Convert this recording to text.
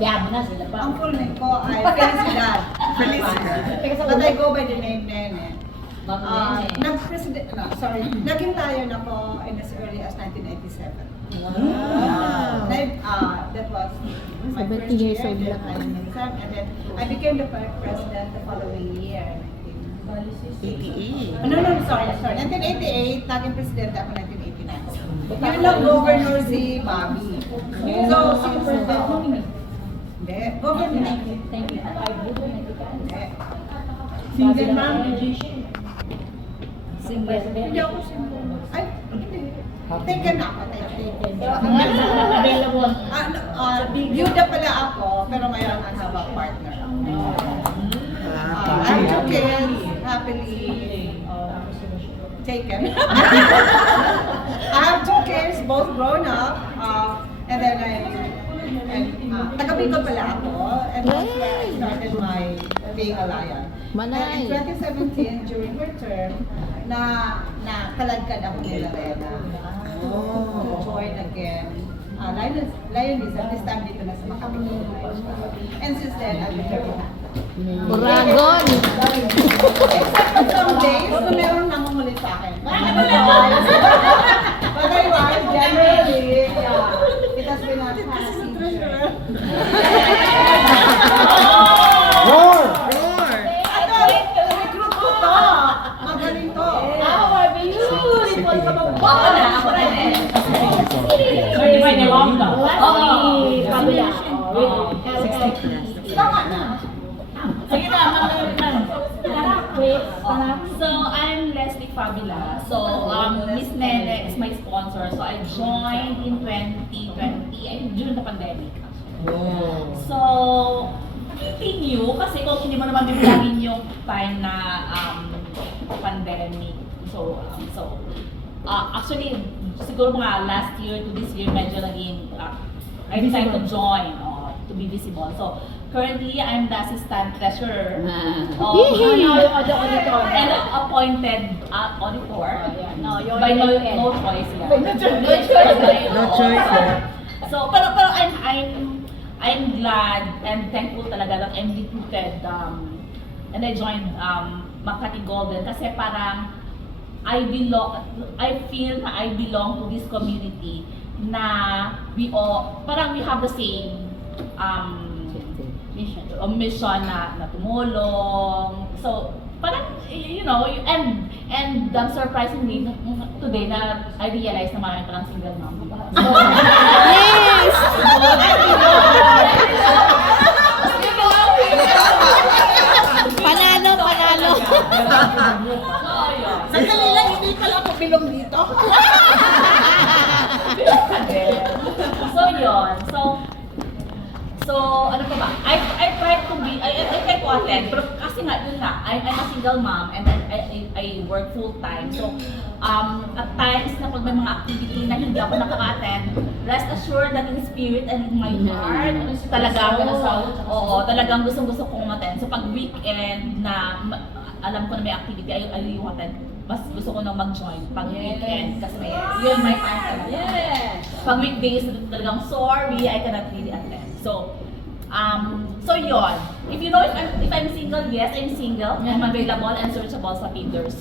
Yaman na sila pa. Ang full name ko ay Felicidad. Felicidad. But I go by the name Nene. Nene. Naging lion ako in as early as 1987. Wow. That was my 70 first years year, old then lang. I exam, and then I became the president the following year. 88. No, sorry. 1988, naging presidente ako 1989. Yun lang, Governor si Bobby. So, si President hindi, Governor. Thank you. Hindi. Single ma'am. Single. Hindi ako single. Ay, hindi. Taken ako, taken. Available. Byuda pala ako, pero ngayon ang habang partner ako. I have two kids, happily taken. I have two kids, both grown up, and then taga-Bicol pala ako, and that's where I started my being a lion. Manay. And in 2017, during her term, na kalagkad ako ni Lorena to join again. Lionism, this time dito na sa Makati. And since then, I've been very happy. Uragon! Except for some days na meron nangungulit sa akin. But otherwise, generally, it has been a happy treasure. Roar! Ano, recruit ko to. Magaling to. Beautiful ka ba? Ako na eh. Certified na long daw. Kabila. 60 plus. Tama na. Sige na, So, I'm Leslie Fabila. So, Miss Nene is my sponsor. So, I joined in 2020, during the pandemic. So, continue kasi kung hindi mo naman bibilangin yung time na pandemic. Actually, siguro mga last year to this year, medyo naging, I decided to join, to be visible. So, currently, I'm the assistant treasurer and appointed auditor. By no choice. No choice. So, pero I'm glad and thankful talaga that I'm recruited and I joined Makati Golden kasi parang I feel na I belong to this community na we have the same mission na tumulong. So, parang, and surprisingly, today na I realized na marami parang single mom. So, Yes! Panalo! Sandali lang, hindi pala ako bilong dito. So, ano pa ba? I try to attend, pero kasi nga, yun nga, I'm a single mom and then I work full time. So, at times na pag may mga activity na hindi ako nakaka-attend, rest assured that in spirit and in my heart, talagang gustong-gusto kong attend. So, pag weekend na alam ko na may activity, I really attend. Mas gusto ko nang mag-join pag weekend kasi yun my time talaga. Pag weekdays, talagang sorry, I cannot really attend. So yun. If you know if I'm single, yes, I'm single. I'm available and searchable sa Tinders.